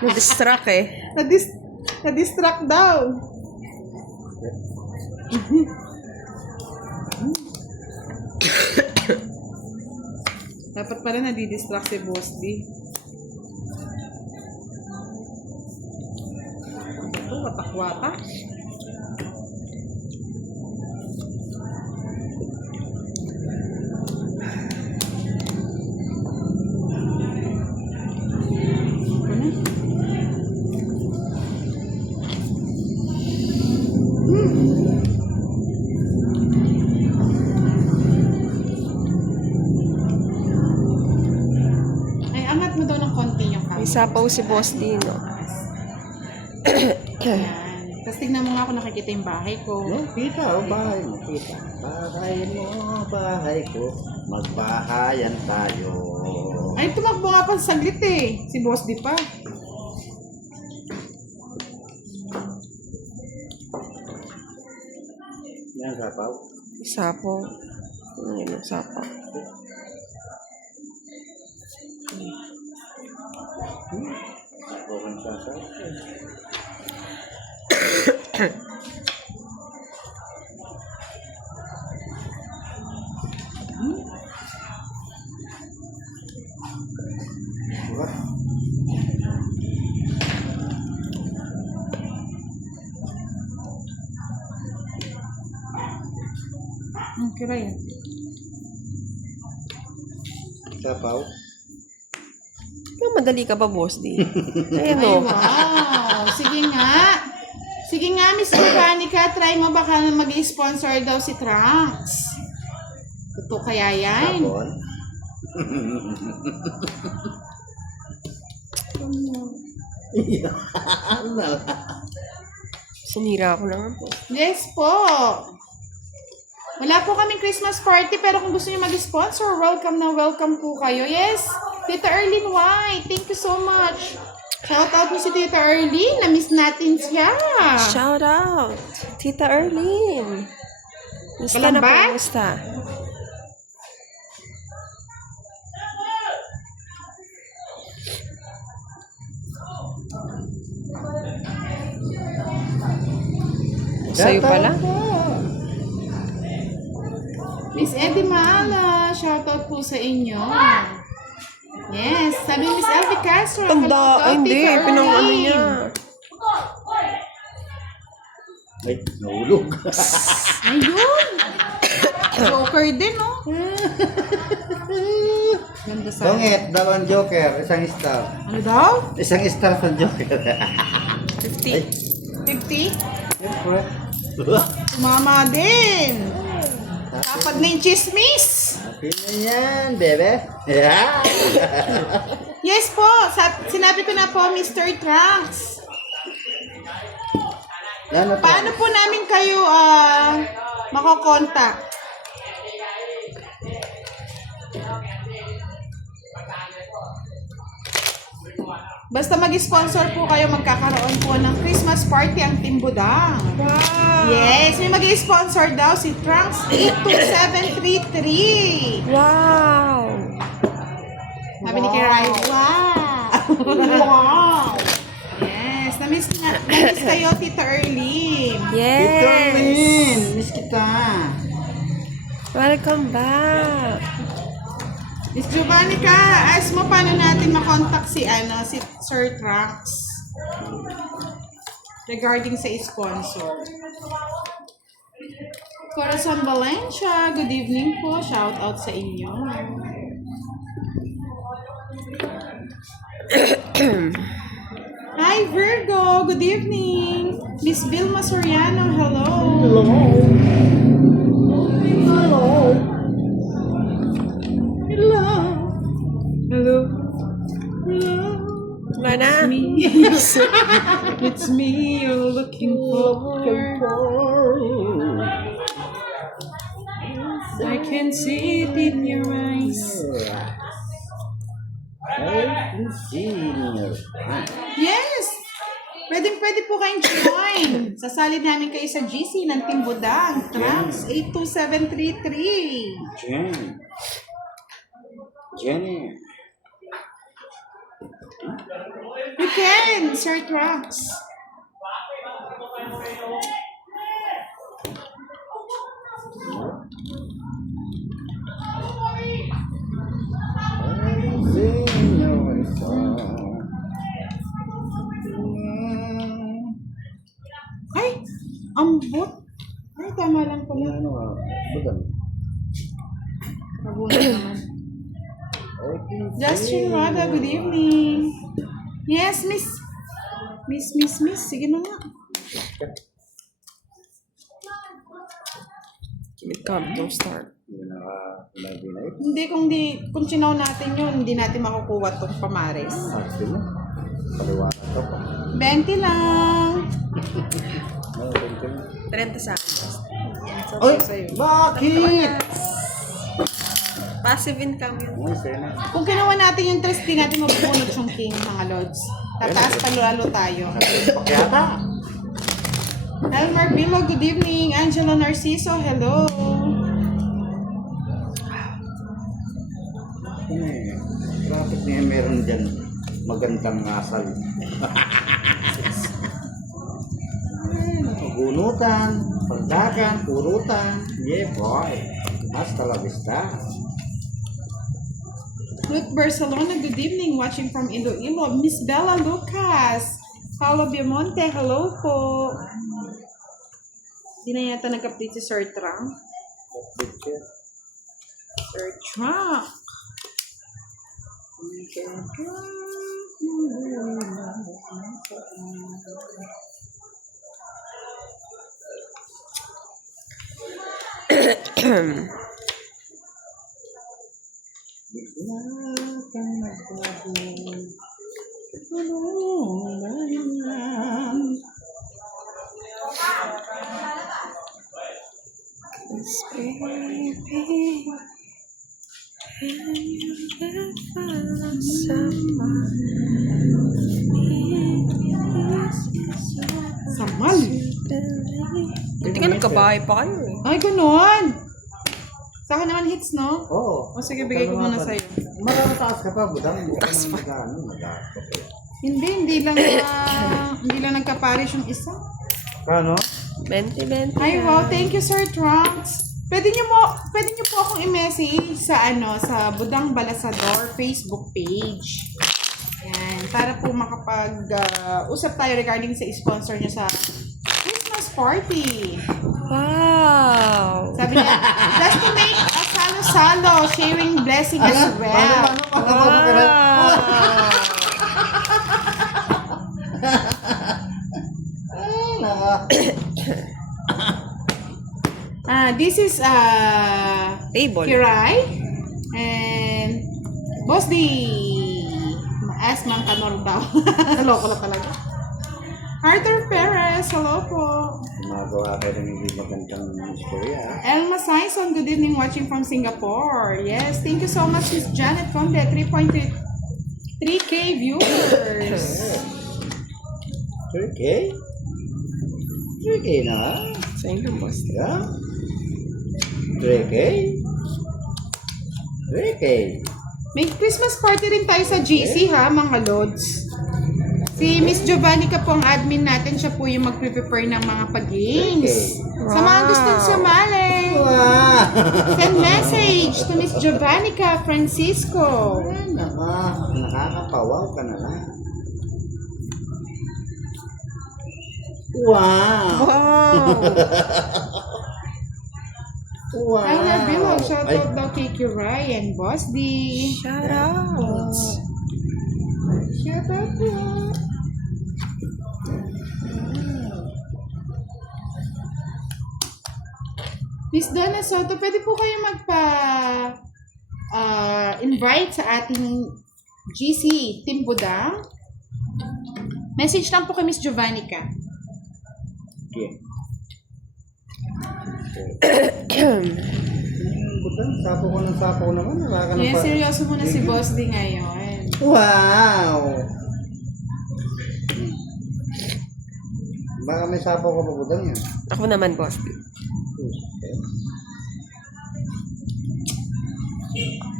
Na-distract eh. Na-distract daw. Dapat pala nadidistract si Boss D. Ito, watak-watak. Ay, angat mo daw ng konti yung May camera. sapaw si Boss D, no? Ayan. Tapos tignan mo nga kung nakikita yung bahay ko. No, kita, bahay mo, kita. Bahay mo, bahay ko. Magbahayan tayo. Ay, tumakbo nga pa sa saglit eh. Si Boss D pa. Yan, sapaw. Sapaw. Ano yun yung sapaw? Bukan sasaw. Wah, Kira yan. sapaw. Kaya madali ka ba, Boss D? Ayan, Ay, no? wow. Sige nga. Sige nga, Miss Mechanica. Try mo baka mag-sponsor daw si Trunks. Totoo kaya yan? Sabon. Sinira ako naman po. Yes po. Wala po kaming Christmas party pero kung gusto niyo mag-sponsor, welcome na welcome po kayo. Yes, Tita Erlyn White. Thank you so much. Shout out mo si Tita Erlyn. Na-miss natin siya. Shout out! Tita Erlyn! Musta Walang na po? ba? Musta? Sa'yo pala? Miss Eddie Maala, shout out po sa inyo. Yes, sabi Miss Elvie Castro. hello Tanda, daw, ay, hindi. Tita Pinang ano Erlyn. niya. Ay, nahulog. Ayun! Joker din, no? Ganda sa... Dongit, dalawang joker, isang star. Ano daw? Isang star sa joker. 50. 50? Siyempre. Mama din! Tapad na yung chismis! Happy na yan, bebe. Yeah. Yes po! Sinabi ko na po, Mr. Trunks. Yan na Paano po namin kayo makokontak? Basta mag-sponsor po kayo, magkakaroon po ng Christmas party ang Timbudang. Wow! Yes, may mag-sponsor daw si Trunks 82733. Wow! Sabi ni Kiray, wow! Wow! Yes, na-miss kayo, Tita Erlyn. Ito, Yes! miss kita. Welcome back! Miss Giovannica, ask mo paano natin makontak si Sir Trunks regarding sa sponsor. Corazon Valencia, good evening po. Shout out sa inyo. Hi Virgo, good evening. Miss Vilma Soriano, hello. Hello. Wala na. It's me you're looking for. I can see it in your eyes. Yes! Pwede po kayong join. Sasali namin kayo sa GC ng Timbudang. Trunks 82733. Jenny. You can, Sir Trunks. Sing your song. Ay, ambot. Ay, tama lang pala. Ano nga, budan. Nabunod naman. Justin Rada, good evening. Yes, Miss. Sige na nga. Don't start. Hindi naka-lagi na ito. Hindi, kung chinaw natin yun, hindi natin makukuha itong pamares. Sabi mo, paliwanag ka pa. 20 lang. Ano, thank you. 30 sa akin. Oy, sa'yo. bakit? Passive income yun. Uy, sa'yo na. Kung kinuha natin yung 3, di natin mabubunod yung king, mga lords. Tataas pa lalo tayo. Pakyata. Elmer Bilo, good evening. Angelo Narciso, hello. Traffic niya meron dyan. Magandang ngasal. Gunutan, pagdagan, purutan. Yeah, boy. Hasta la vista. Ruth Barcelona, good evening. Watching from Iloilo. Miss Bella Lucas. Paolo Biamonte, hello po. Hindi na yata nag-update si Sir Trump. Sir Trump. Samal. Hindi ka nagkabahay pa kayo eh. Ay, ganun. Sa akin naman hits, no? Oo. O sige, bigay ko muna sa'yo. Marataas ka pa, budang. Hindi ka naman mag-ano. Hindi lang nagka-parish yung isa. Paano? 20. Ay, wow, thank you, Sir Trunks. Pwede niyo po akong i-message sa sa Budang Balasador Facebook page. Yan, para po makapag-usap tayo regarding sa sponsor niyo sa Christmas party. Wow! Sabi niya, just to make a salo-salo, sharing blessing as well. This is Table. Kiray and Boss D. Asmang Kanor daw. Loko na talaga. Arthur Perez, hello po. Gumagawa kayo ng hindi magandang istorya. Elma Saison, good evening, watching from Singapore. Yes, thank you so much, Miss Janet Conde, 3.3K viewers. 3K? 3K na? Sa inyo, boss. Yeah? 3K? 3K? May Christmas party rin tayo sa GC ha, mga lods. Si Miss Giovanni ka po ang admin natin, siya po yung mag-prepare ng mga pag-games. Sa mga gustong sumali, Wow! send message to Miss Giovanni ka, Francisco. Ay, naman. Nakakapawaw ka na lang. Wow! Wow! Wow! Tyler Bilog, Ay, shoutout daw kay Kiray and Boss D. Shout out! Shoutout po. Miss Donna Soto, pwede po kayo invite sa ating GC Team Budang. Message lang po kay Miss Giovanni ka. okay. Budang, sapo ko naman. Wala ka na Yes, pa. seryoso muna si Boss D ngayon. Wow! Baka may sapo ka pa budang yan. Ako naman, boss.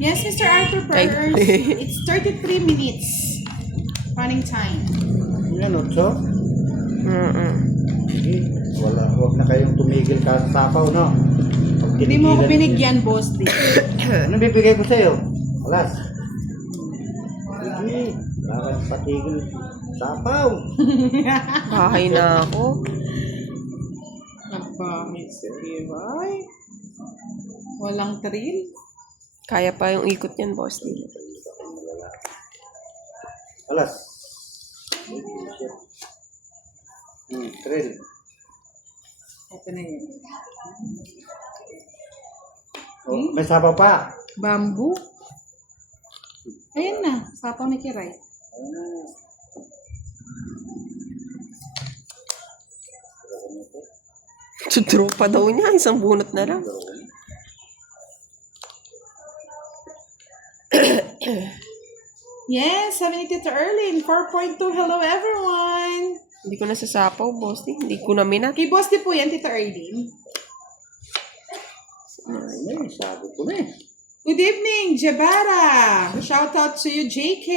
Yes, Mr. Arthur Perez. It's 33 minutes. Running time. Yan, 8. Mm-mm. Sige, huwag na kayong tumigil ka sa sapaw, no? Pag Hindi mo ako tinigilan- binigyan, boss D. Ano bibigay ko sa'yo? Alas. Sige, wala kang patigil sapaw. Bahay na ako. Nagpangit si Iray. Walang thrill. Kaya pa yung ikot niyan, boss D. Alas. Trail. Ito na yun. Oh, may sapaw pa. Bamboo. Ayan na. Sapaw ni Kiray. Tropa daw niya, isang bunot na lang. Yes, 72 to Erlin. 4.2. Hello, everyone. Hindi ko nasasapaw, boss D. Hindi ko na minat. Kay boss din po yan, Tito Erlin. Ay, sabi ko na eh. Good evening, Jabara. Shout out to you, JK.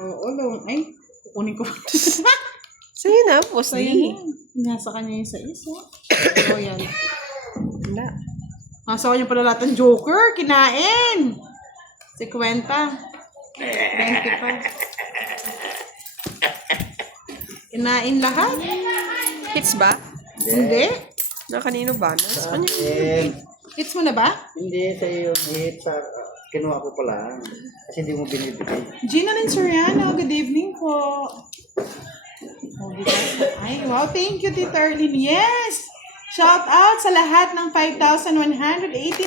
Oo, ay, kukunin ko. Sa'yo na, boss D. Sa'yo na. Nasa kanya yung sa isa. Royal. Wala. Nasa kanya pala lahat ng Joker. Kinain. 50. 20 pa. Kinain lahat. Hits ba? Hindi. Na kanino ba? Nasa kanya. Hits mo na ba? Hindi, sa'yo yung hit. Kinuha ko pala. Kasi hindi mo binibigay. Gina Lynn Soriano, good evening po. Ay, wow, thank you, Tita Erlyn. Yes! Shout out sa lahat ng 5,180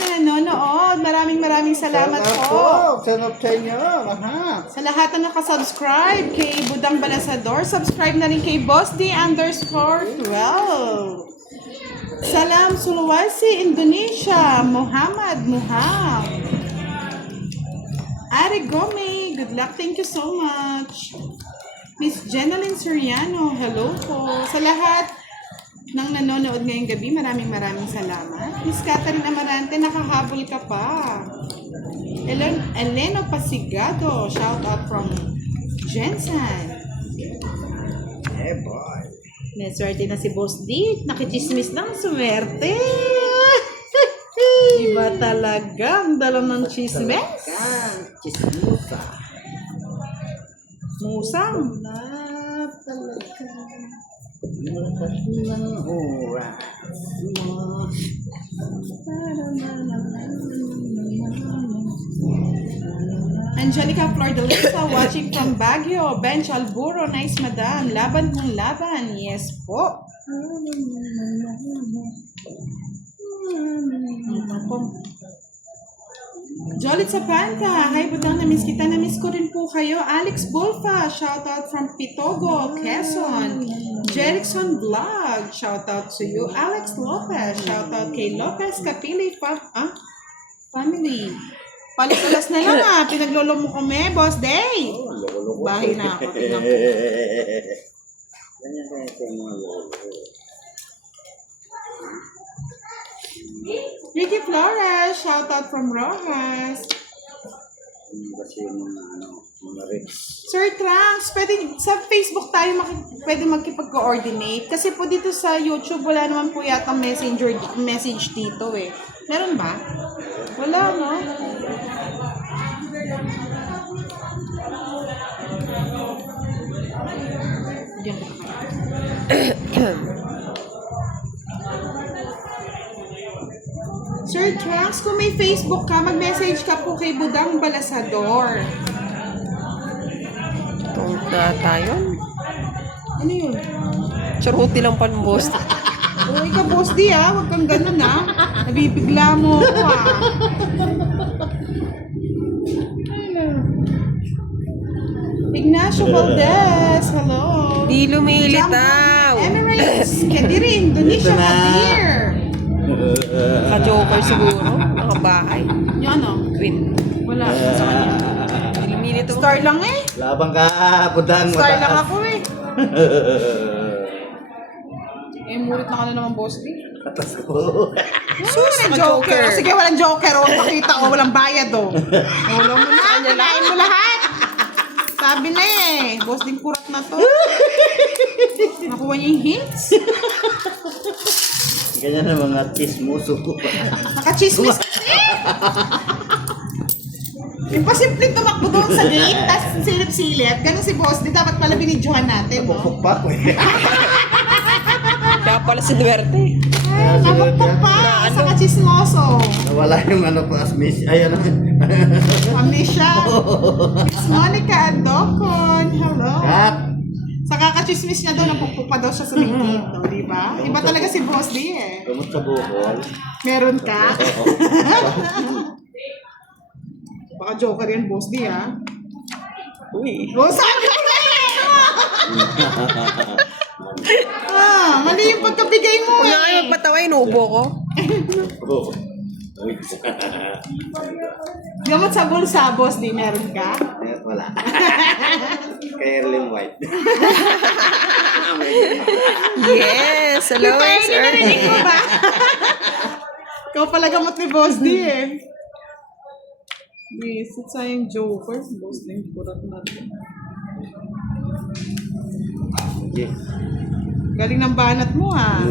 na nanonood. Maraming salamat po. Sanop sa inyo. Aha. Sa lahat na nakasubscribe kay Budang Balasador, subscribe na rin kay Boss D_12. Salam Sulawesi, Indonesia, Muhammad Muham. Ari Gome, good luck. Thank you so much. Miss Jenaline Soriano, hello po. Sa lahat ng nanonood ngayong gabi, maraming salamat. Miss Catherine Amarante, nakahabol ka pa. Eleno Pasigado, shout out from Jensen. Eh, boy. May swerte na si Boss D. Nakichismis lang, swerte. Iba talaga ang dalaw ng chismes. Chismusa. Musang. Na talaga. Lahat ng oras mo. Angelica Flor de Lisa watching from Baguio. Bench Alburo, nice madam. Laban kung laban. Yes po. Jolit Sapanta. Hi, Budang. Na-miss kita. Na-miss ko rin po kayo. Alex Bulfa. Shout out from Pitogo, Quezon. Jerickson Vlog. Shout out to you. Alex Lopez. Shout out kay Lopez Capili family. Palas-palas na lang pinaglolo mo kami, Boss Day. Bahay na ako. Tingnan ko. Ganyan ito yung mga lolo. Ricky Flores, shout out from Rojas. Kasi yung mga rich. Sir Trunks, pwede, sa Facebook tayo pwede magkipag-coordinate. Kasi po dito sa YouTube, wala naman po yata message dito eh. Meron ba? Wala, no? Diyan ko pa. Sir Trunks, kung may Facebook ka, mag-message ka po kay Budang Balasador. Tungkol na tayo. Ano yun? Charuti lang pa ng boss D. Uy ka, Boss D, Huwag kang ganun, Nabibigla mo ako, Ignacio Valdez, hello. Di lumilitaw. Emirates, Kediri, Indonesia, Ito na. Kadir. Naka-joker siguro. Nakabahay. Yung ano? Queen. Wala. Sa kanya. Di lumilitaw. Star lang eh. Labang ka, budang. Star lang mataas. ako eh. Murit na ka na naman, Boss D. Atas ko. Sus, Walang naka-joker. joker. Sige, walang joker. Pakita ko, walang bayad Walang mo na. Kinain mo lahat. Sabi na eh, boss din kurat na to. Nakuha niya yung hints. Ganyan na mga chismoso. Nakachismis kasi. Yung pasimple tumakbo doon sa gate, tapos silip-silip. Ganun si boss din, dapat pala binidyohan natin, no? Pupuk pa ko eh. Kaya pala si Duwerte. Ay, mabukpok pa, sa kachismoso. Nawala yung ano pa, miss. Ay, ano. Amnesia. Miss Monica Adocon, hello. Kat! Sa kakachismis niya daw, napukpok pa daw siya sa may gate, no? Diba? Iba talaga si boss din eh. Gamot sa bukol. Meron ka? Oo. Baka joker yan, boss di ah. Uy. Oh, sabi ko na eh! Mali yung pagkabigay mo Kung nga kayo eh. magpatawa, inuubo ko. Oo. Uy. Gamot sa bulsa, boss di, meron ka? Eh, wala. Kay Erling White. Yes! Hello, Ay, sir. narinig mo ba? Ikaw pala gamot ni boss di eh. Yes, it's sayang joker. Boss di, kurat natin. Yes. Galing ng banat mo ah.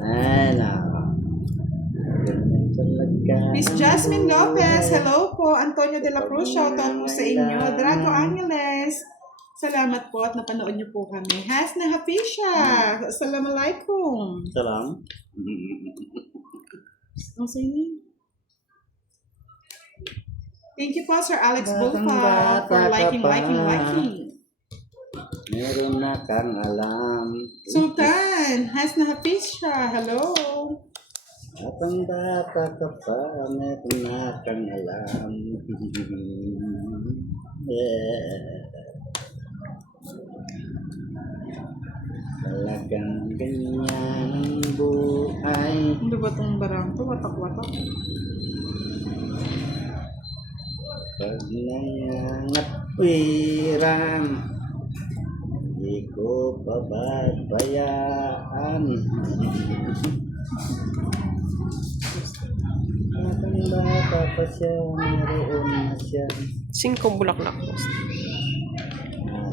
Ay, nako. Ganyan talaga. Miss Jasmine Lopez, hello po. Antonio de la Cruz, shoutout po sa inyo. Drago Angeles, salamat po at napanood niyo po kami. Hasna Hafisha, assalamualaikum. Salam. Ang sa inyo. Thank you po, Sir Alex Bulpa, for liking. Meron na kang alam. Sultan, Hasna Hafisha, hello. At ang bata ka pa, meron na kang alam. Yeah. Talagang ganyan ang buhay. Ano ba itong barang to? Watak-watak. Pag nangangat piram, di ko pababayaan. At ang bata pa siya, meron na siya. 5 bulaklak, boss.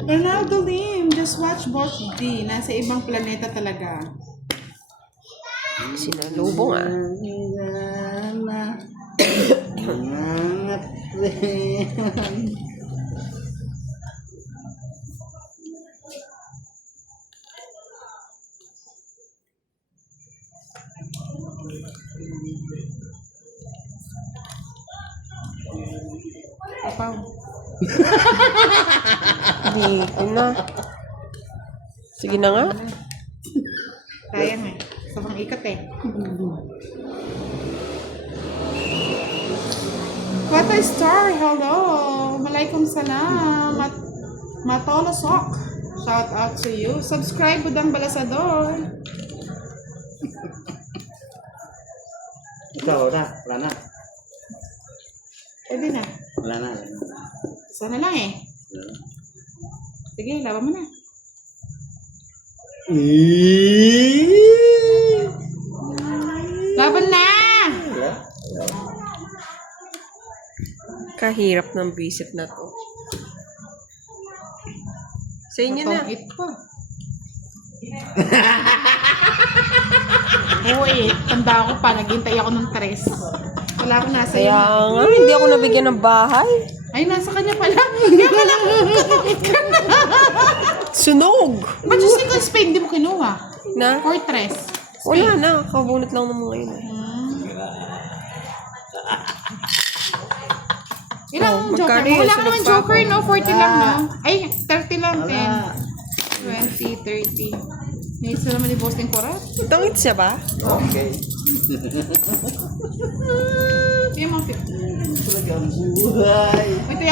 Ronaldo Lim, just watch Boss D. Nasa ibang planeta talaga. Sinalubong ah. Nangangat piram. Papaw. Hindi ko na. Sige na nga. Sayang eh. Sabang ikat eh. What a star! Hello! Malaikum salam! Matolo Sok! Shout out to you. Subscribe Budang Balasador. Ikaw na, wala na. Pwede na. Wala na. Sana lang eh. Sige, laban mo na. Laban na! Kahirap ng visit na to. Sa inyo na. Matong it pa. Uy, tanda ko pa. Naghintay ako ng 3. Wala akong nasa Kaya iyo. nga, hindi ako nabigyan ng bahay. Ay, nasa kanya pala. Kaya pala Sunog! ba't yung single spade di mo kinuha? Na? Fortress. Wala na. Kabunot lang ng mga yun. eh. Ilang Oh, joker magkano mo? yun? Wala Sunog naman pa joker, ako. no? 40 lang, no? Ay, 30 lang, Wala. 10. 20, 30. May isa naman ni Boss ng Korat. Tangit siya ba? Okay. Yung mga 50. Talagang buhay. Ito